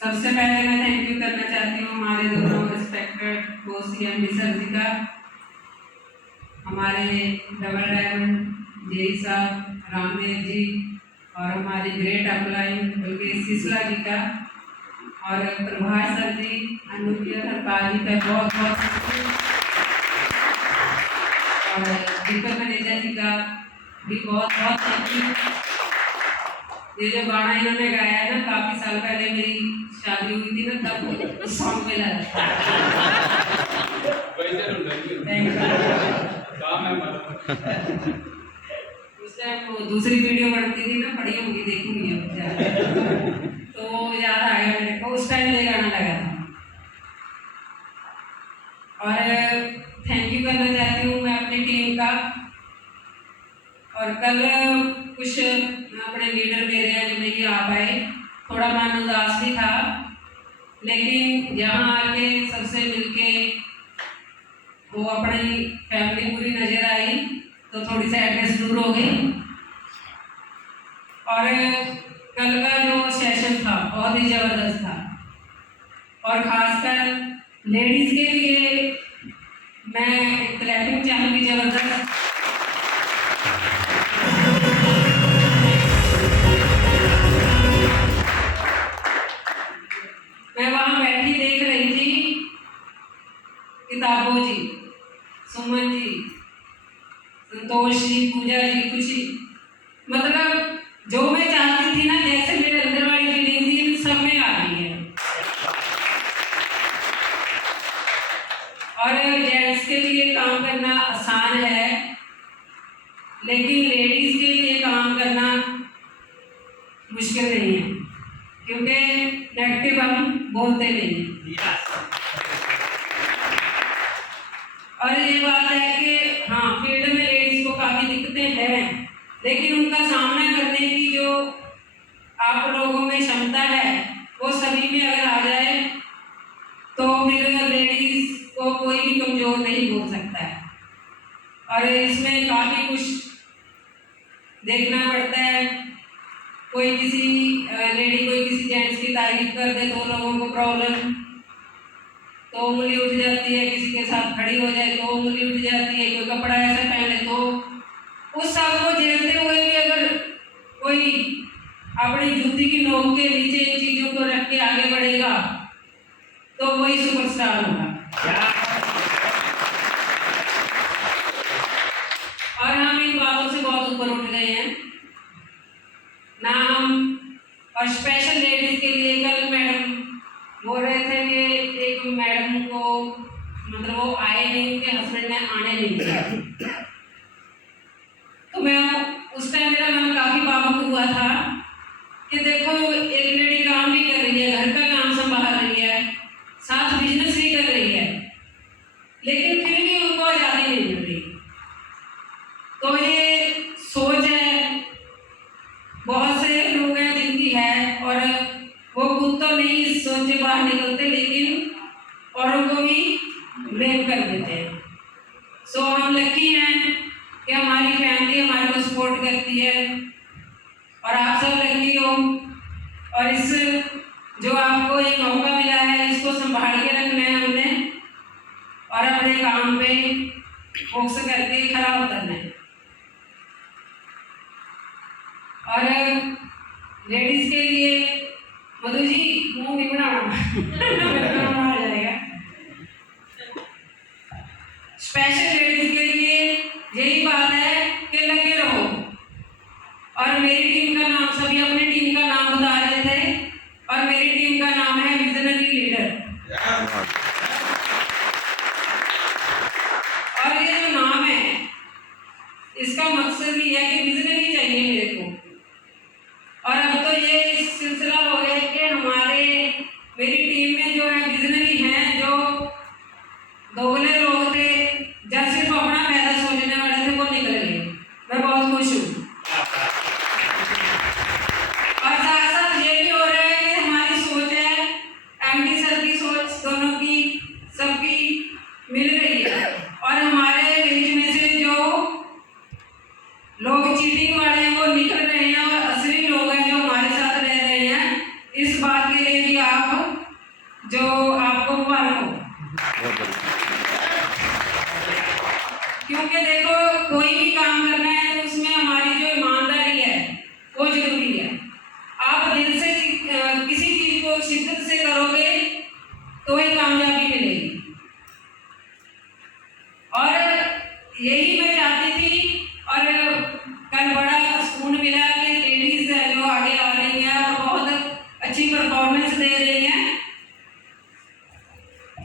सबसे पहले मैं थैंक यू करना चाहती हूँ हमारे दोनों रिस्पेक्टेड बोसी एमडी सर जी का, हमारे डबल डायमंड जेई साहब रामदेव जी और हमारी ग्रेट अपलाइन बल्कि सिसला जी का और प्रभाष सर जी अनुप्रिया हरपाल जी का बहुत बहुत और दीपक मैनेजर जी का भी बहुत बहुत थैंक यू। ये जो गाना इन्होंने गाया है ना, काफी साल पहले मेरी शादी हुई थी ना, तब उस सॉन्ग में लगा उस टाइम दूसरी वीडियो बनती थी ना, पड़ी होगी देखूंगी अब तो याद आ गया मेरे को, उस टाइम ये गाना लगा था। और थैंक यू करना चाहती हूँ मैं अपनी टीम का। और कल कुछ अपने लीडर मेरे हैं जो नहीं आ पाए, थोड़ा मन उदास भी था, लेकिन यहाँ आके सबसे मिलके वो अपनी फैमिली पूरी नजर आई तो थोड़ी सी एड्रेस दूर हो गई। और कल का जो सेशन था बहुत ही जबरदस्त था और खासकर लेडीज के लिए मैं क्लैपिंग चाहूँगी जबरदस्त। मैं वहाँ बैठी देख रही थी किताबों जी, सुमन जी, संतोष जी, पूजा जी, खुशी, मतलब जो मैं चाहती थी ना, जैसे मेरे अंदर वाली फीलिंग थी सब में आ रही है। और जेंट्स के लिए काम करना आसान है, लेकिन लेडीज के लिए काम करना मुश्किल नहीं है, क्योंकि नेगेटिव हम बोलते नहीं हैं। और ये बात है कि हाँ, फील्ड में लेडीज को काफ़ी दिक्कतें हैं, लेकिन उनका सामना करने की जो आप लोगों में क्षमता है वो सभी में अगर आ जाए तो फिर लेडीज को कोई भी कमजोर नहीं बोल सकता है। और इसमें काफ़ी कुछ देखना पड़ता है। कोई किसी लेडी कोई किसी जेंट्स की तारीफ कर दे तो लोगों को प्रॉब्लम, तो उंगली उठ जाती है, किसी के साथ खड़ी हो जाए तो उंगली उठ जाती है, कोई कपड़ा ऐसा पहने तो उस सब को झेलते हुए भी अगर कोई अपनी जूती की नोक के नीचे इन चीजों को रख के आगे बढ़ेगा तो वही सुपरस्टार होगा। और हम इन बातों से बहुत ऊपर उठ गए हैं ना हम। और स्पेशल लेडीज के लिए कल मैडम बोल रहे थे कि एक मैडम को मतलब वो आए नहीं, उनके हस्बैंड ने आने नहीं दिया, तो मैं उस टाइम मेरा मन काफी भावुक हुआ था कि देखो एक लेडी काम भी कर रही है, घर का काम संभाल रही है, साथ बिजनेस भी कर रही है, लेकिन फिर भी उनको आजादी नहीं मिल रही। तो ये सोच है, बहुत से लोग हैं जिनकी है और वो खुद तो नहीं इस सोच से बाहर निकलते, लेकिन औरों को भी ब्लेम कर देते हैं। सो हम लकी हैं कि हमारी फैमिली हमारे को सपोर्ट करती है और आप सब लकी हो। और इस जो आपको एक मौका मिला है इसको संभाल के रखना है हमने और अपने काम पे फोकस करके खड़ा उतरना है। और लेडीज के लिए मधु जी मुंह नहीं बनाना आ जाएगा। स्पेशल लेडीज के लिए यही बात है कि लगे रहो। और मेरी टीम का नाम, सभी अपनी टीम का नाम बता रहे थे और मेरी टीम का नाम है विजनरी लीडर। और ये जो नाम है इसका मकसद भी है कि विजनरी चाहिए मेरे को। और अब तो ये इस सिलसिला हो गया कि हमारे मेरी टीम में जो है विजनरी हैं, जो दोगले लोग थे, जब सिर्फ अपना फायदा सोचने वाले थे, वो निकल गए। मैं बहुत खुश हूँ। और साथ साथ ये भी हो रहा है कि हमारी सोच है, एमडी सर की सोच, दोनों की जो आपको मुबारक हो। बहुत बढ़िया। क्योंकि देखो कोई भी काम करना है तो उसमें हमारी जो ईमानदारी है वो जरूरी है। आप दिल से किसी चीज को शिद्दत से करोगे तो ही कामयाबी मिलेगी। और यही मैं चाहती थी, और कल बड़ा सुकून मिला कि लेडीज है जो आगे आ रही हैं और बहुत अच्छी परफॉर्मेंस दे रही हैं।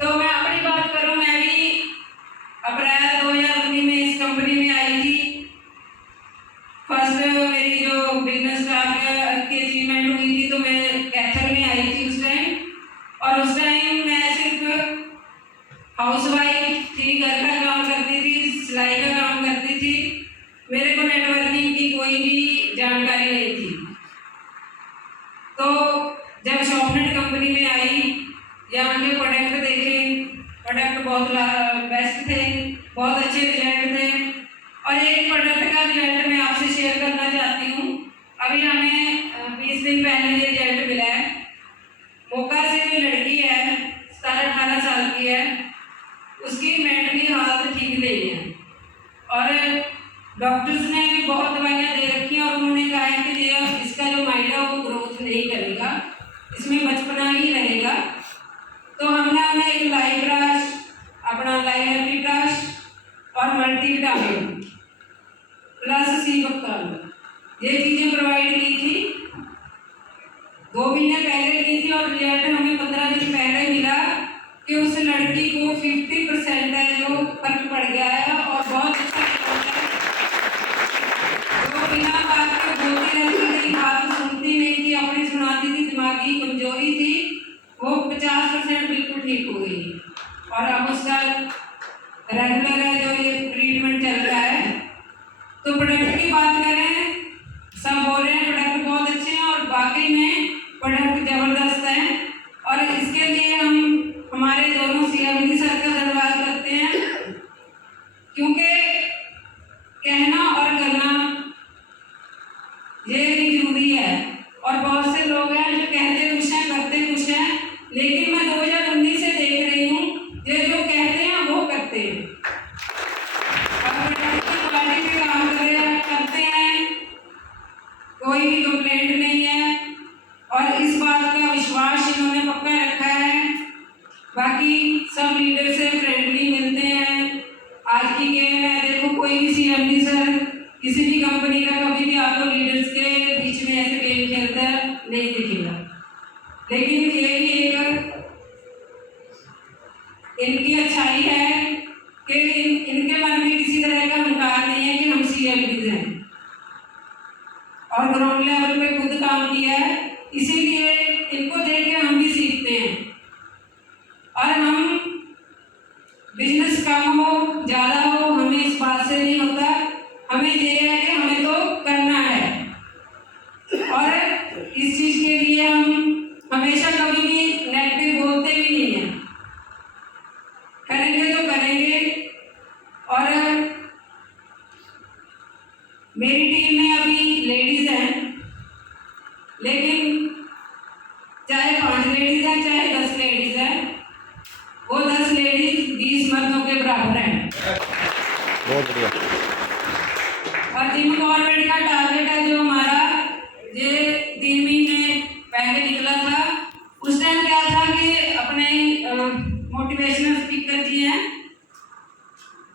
तो मैं अपनी बात करूं, मैं भी अप्रैल 2019 में इस कंपनी में आई थी। फर्स्ट मेरी जो बिजनेस की अचीवमेंट हुई थी तो मैं कैथल में आई थी उस टाइम। और उस टाइम मैं सिर्फ हाउसवाइफ थी, घर का काम करती थी, सिलाई का काम करती थी। मेरे को नेटवर्किंग की कोई भी जानकारी नहीं थी। तो जब शॉपनेट कंपनी में आई, यहाँ के प्रोडक्ट देखे, प्रोडक्ट बहुत बेस्ट थे, बहुत अच्छे रिजल्ट थे। और एक प्रोडक्ट का रिजल्ट मैं आपसे शेयर करना चाहती हूँ। अभी हमें 20 दिन पहले ये रिजल्ट मिला है। मोका से कोई लड़की है, 17-18 साल की है, उसकी मेंटली हालत ठीक नहीं है और डॉक्टर्स ने भी बहुत दवाइयाँ दे रखी हैं और उन्होंने कहा है कि ये इसका जो माइंड है वो ग्रोथ नहीं करेगा, इसमें बचपना ही रहेगा। तो हमने उन्हें एक लाइफ ब्रश, अपना लाइफ हेल्थी ब्रश और मल्टीविटामिन प्लस सी बक्तल ये चीज़ें प्रोवाइड की थी। 2 महीने पहले की थी और रिजल्ट हमें 15 दिन पहले मिला कि उस लड़की को 50% है जो फर्क पड़ गया है और बहुत अच्छा रिजल्ट है। जो बिना बात के बोलती रहती थी, बात सुनती नहीं थी, अपनी सुनाती थी, दिमागी कमजोरी थी, वो 50% बिल्कुल ठीक हो गई। और अब उसका रेगुलर है जो ये ट्रीटमेंट चल रहा है। तो प्रोडक्ट की बात करें, सब बोल रहे हैं प्रोडक्ट बहुत अच्छे हैं और वाकई में प्रोडक्ट जबरदस्त है। और इसके लिए हम हमारे दोनों CMD सर का धन्यवाद करते हैं, क्योंकि कहना और करना ये भी जरूरी है। और बहुत से लोग हैं जो कहते कुछ हैं करते कुछ हैं, लेकिन मैं 2019 से देख रही हूँ ये जो कहते हैं वो करते हैं और क्वालिटी पे काम करते हैं, कोई भी कंप्लेंट नहीं है और इस बात का विश्वास इन्होंने पक्का रखा है। बाकी सब लीडर से फ्रेंडली मिलते हैं। आज की गेम है, देखो कोई भी CMD सर किसी भी कंपनी का कभी भी आपको लीडर्स के बीच में ऐसे गेम खेलता नहीं दिखेगा। लेकिन ये भी एक इनकी अच्छाई है कि इनके मन में किसी तरह का अहंकार नहीं है कि हम CMD हैं और ग्राउंड लेवल पे खुद काम किया है, इसीलिए इनको देख के हम भी सीखते हैं। और हम बिजनेस कम हो ज़्यादा हो हमें इस बात से नहीं होता, हमें ये है कि हमें तो करना है। और इस चीज़ के लिए हम हमेशा कभी भी नेगेटिव बोलते भी नहीं हैं, करेंगे तो करेंगे। और मेरी टीम में अभी लेडीज हैं, लेकिन चाहे 5 लेडीज हैं चाहे 10 लेडीज हैं, वो 10 लेडीज 20 मर्दों के बराबर हैं। बहुत बढ़िया। और जिम कॉर्बेट का टारगेट है जो हमारा ये 3 महीने पहले निकला था, उस टाइम क्या था कि अपने मोटिवेशनल स्पीकर जी हैं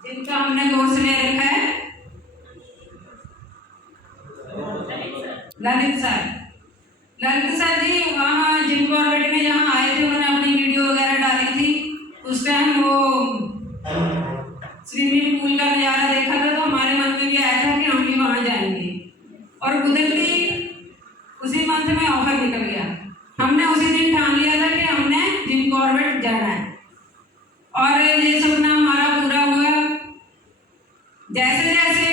जिनका हमने कोर्स ले रखा है, ललित सर जी वहाँ जिम कॉर्बेट में जहाँ आए थे उन्होंने अपनी वीडियो वगैरह डाली थी। उस टाइम वो स्विमिंग पूल का नज़ारा देखा था तो हमारे मन में भी आया था कि हम भी वहाँ जाएंगे और कुदरती उसी मंथ में ऑफर निकल गया। हमने उसी दिन ठान लिया था कि हमने जिम कॉर्बेट जाना है और ये सपना हमारा पूरा हुआ। जैसे जैसे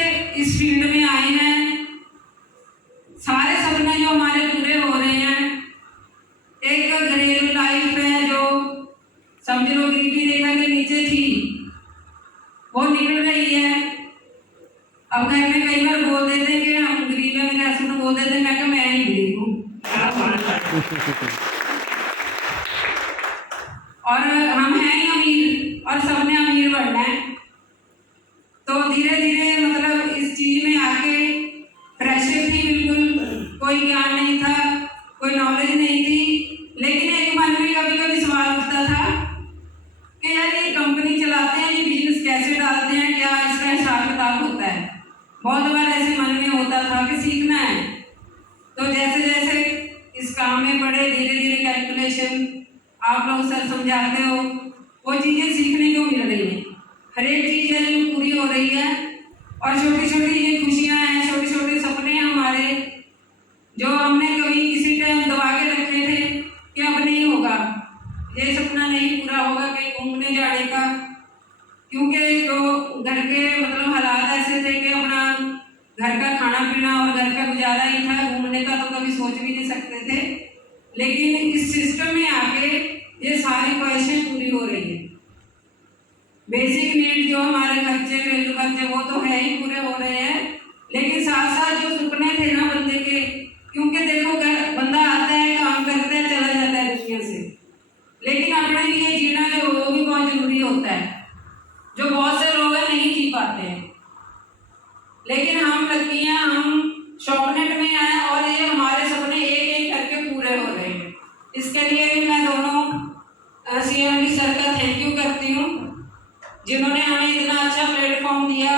इस फील्ड में आए हैं सारे सपने जो हमारे पूरे हो रहे हैं। एक घरेलू लाइफ है जो समझ लो गरीबी रेखा के नीचे थी वो निकल रही है। अब घर में कई बार बोल देते कि हम गरीब है, मेरे हस्बैंड बोल देते मैं ही गरीब हूँ। और हम हैं ही अमीर और सबने अमीर बनना है। तो धीरे धीरे मतलब इस चीज में आके फ्रेशर थी, बिल्कुल कोई ज्ञान नहीं था, कोई नॉलेज नहीं थी, लेकिन एक मन में कभी कभी सवाल उठता था कि यार ये कंपनी चलाते हैं, ये बिजनेस कैसे डालते हैं, क्या इसका हिसाब किताब होता है। बहुत बार ऐसे मन में होता था कि सीखना है। तो जैसे जैसे इस काम में पढ़े, धीरे धीरे कैलकुलेशन आप लोग सर समझाते हो, वो चीज़ें सीखने को मिल रही हैं। हर एक चीज़ है जो पूरी हो रही है, और छोटी छोटी ये खुशियाँ हैं, छोटे छोटे सपने हैं हमारे, जो हमने कभी किसी टाइम दबा के रखे थे कि अब नहीं होगा, ये सपना नहीं पूरा होगा कहीं घूमने जाने का। क्योंकि जो घर के मतलब हालात ऐसे थे कि अपना घर का खाना पीना और घर का गुजारा ही था, घूमने का तो कभी सोच भी नहीं सकते थे। लेकिन इस सिस्टम में आके ये सारी ख्वाहिशें पूरी हो रही है। बेसिक नीड जो हमारे खर्चे, घरेलू खर्चे, वो तो है ही पूरे हो रहे हैं, लेकिन साथ साथ जो सपने थे ना बंदे के, क्योंकि देखो बंदा आता है, काम करता है, चला जाता है दुनिया से, लेकिन अपने लिए जीना जो वो भी बहुत जरूरी होता है, जो बहुत से लोग हैं नहीं जी पाते हैं। लेकिन हम लकी हैं, हम शॉपनेट में आए और ये हमारे सपने एक एक करके पूरे हो रहे हैं। इसके लिए भी मैं दोनों CMD सर का थैंक यू करती हूँ, जिन्होंने हमें इतना अच्छा प्लेटफॉर्म दिया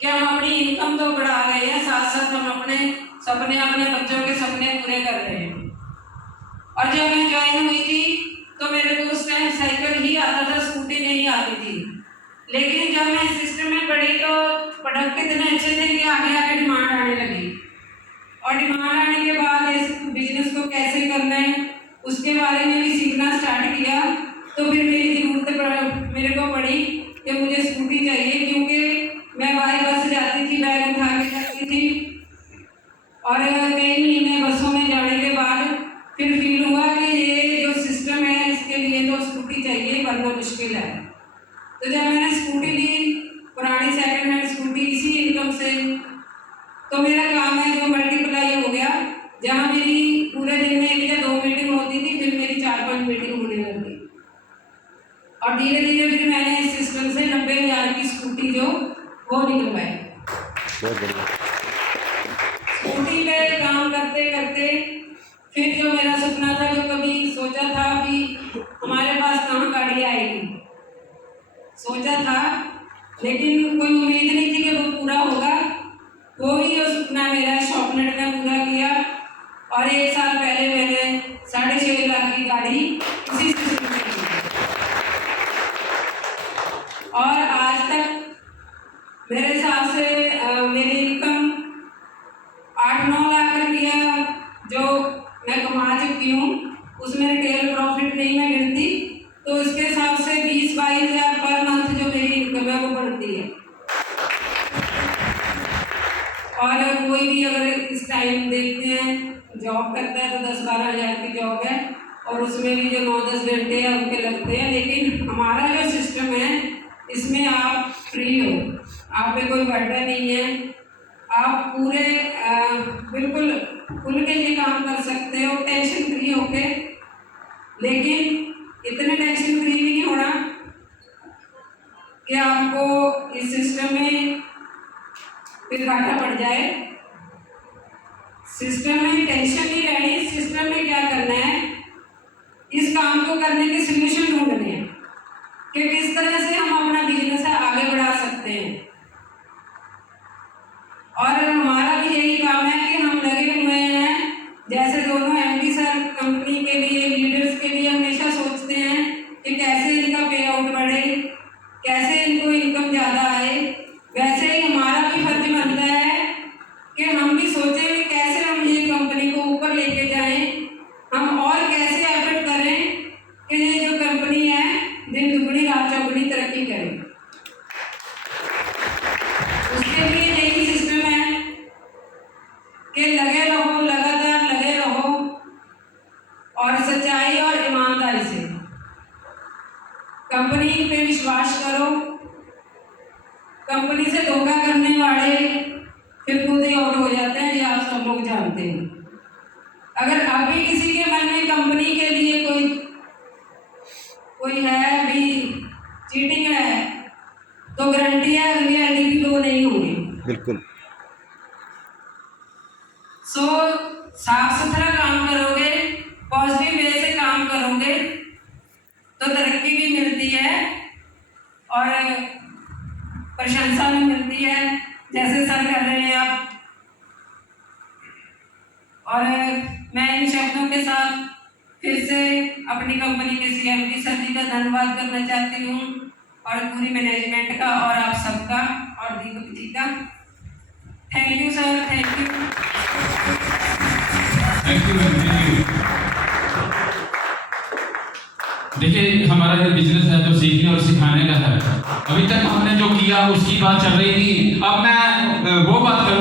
कि हम अपनी इनकम तो बढ़ा रहे हैं, साथ साथ हम अपने सपने, अपने बच्चों के सपने पूरे कर रहे हैं। और जब मैं ज्वाइन हुई थी तो मेरे को उस टाइम साइकिल ही आता था, स्कूटी नहीं आती थी। लेकिन जब मैं सिस्टम में पढ़ी तो प्रोडक्ट इतने अच्छे थे कि आगे आगे डिमांड आने लगी, और डिमांड आने के बाद इस बिजनेस को कैसे करना है उसके बारे में भी सीखना स्टार्ट किया। तो फिर मेरी ज़रूरत मेरे को पड़ी कि मुझे स्कूटी चाहिए, क्योंकि मैं बाई बस जाती थी, बैग उठा के जाती थी, और कई महीने बसों में जाने के बाद फिर फील हुआ कि ये जो सिस्टम है इसके लिए तो स्कूटी चाहिए, वरना मुश्किल है। तो जब मैंने स्कूटी ली, पुरानी सेकंड हैंड स्कूटी, इसी इनकम से, तो मेरा काम है जो मल्टीप्लाई हो गया। जहाँ मेरी पूरे दिन में 1 या 2 मीटिंग होती थी, फिर मेरी 4-5 मीटिंग होने लगी, और धीरे धीरे फिर मैंने इस सिस्टम से 90,000 की स्कूटी जो वो निकलवाई। बहुत बढ़िया। स्कूटी पे काम करते करते फिर जो मेरा सपना था, जो कभी सोचा था कि हमारे पास कहाँ गाड़ी आएगी, सोचा था, लेकिन कोई उम्मीद नहीं थी कि वो पूरा होगा। वो भी जो सपना मेरा शॉपनेट ने पूरा किया, और 1 साल पहले मैंने 6.5 लाख की गाड़ी इसी सिस्टम में ली, और आज तक मेरे हिसाब से मेरी इनकम 8-9 लाख रुपया जो मैं कमा चुकी हूँ, उसमें रिटेल प्रॉफिट नहीं मैं गिनती, तो उसके हिसाब से 20-22 हज़ार पर मंथ जो मेरी इनकम है वो बढ़ती है। और कोई भी अगर इस टाइम देखते हैं जॉब करता है तो 10-12 हज़ार की जॉब है, और उसमें भी जो 9-10 घंटे हैं उनके लगते हैं। लेकिन हमारा जो सिस्टम है इसमें आप फ्री हो, आप पे कोई बर्डन नहीं है, आप पूरे बिल्कुल खुल के ये काम कर सकते हो, टेंशन फ्री होके। लेकिन इतने टेंशन फ्री भी नहीं होना कि आपको इस सिस्टम में फिर घाटा पड़ जाए। सिस्टम में टेंशन नहीं लेनी, सिस्टम में क्या करना है, इस काम को करने के सलूशन ढूंढने हैं कि किस तरह से हम अपना बिजनेस आगे बढ़ा सकते हैं। और हमारा भी यही काम है कि हम लगे हुए हैं, जैसे दोनों MD सर कंपनी के लिए, लीडर्स के लिए हमेशा सोचते हैं कि कैसे इनका पे आउट बढ़े, कैसे इनको इनकम ज़्यादा आए, वैसे ही हमारा भी फर्ज बनता है कि हम भी सोचें कि कैसे हम ये कंपनी को ऊपर लेके जाएं, हम और कैसे एफर्ट करें कि ये जो कंपनी है दिन दुगनी रात चौगुनी तरक्की करे। उसके लिए यही सिस्टम है कि लगे रहो, लगातार लगे रहो, और सच्चाई और ईमानदारी से कंपनी पे विश्वास करो। कंपनी से धोखा करने वाले फिर खुद ही आउट हो जाते हैं, ये आप सब लोग जानते हैं। अगर अभी किसी के मन में कंपनी के लिए कोई बिल्कुल सो साफ सुथरा काम करोगे, पॉजिटिव वे से काम करोगे तो तरक्की भी मिलती है और प्रशंसा भी मिलती है, जैसे सर कर रहे हैं आप। और मैं इन शब्दों के साथ फिर से अपनी कंपनी के CMD सर जी का धन्यवाद करना चाहती हूँ और पूरी मैनेजमेंट का और आप सबका और दीपक जी का। Thank you sir, thank you. Thank you ma'am, thank you. देखिए हमारा ये बिजनेस है तो सीखने और सिखाने का है। अभी तक हमने जो किया उसकी बात चल रही थी, अब मैं वो बात करूँगा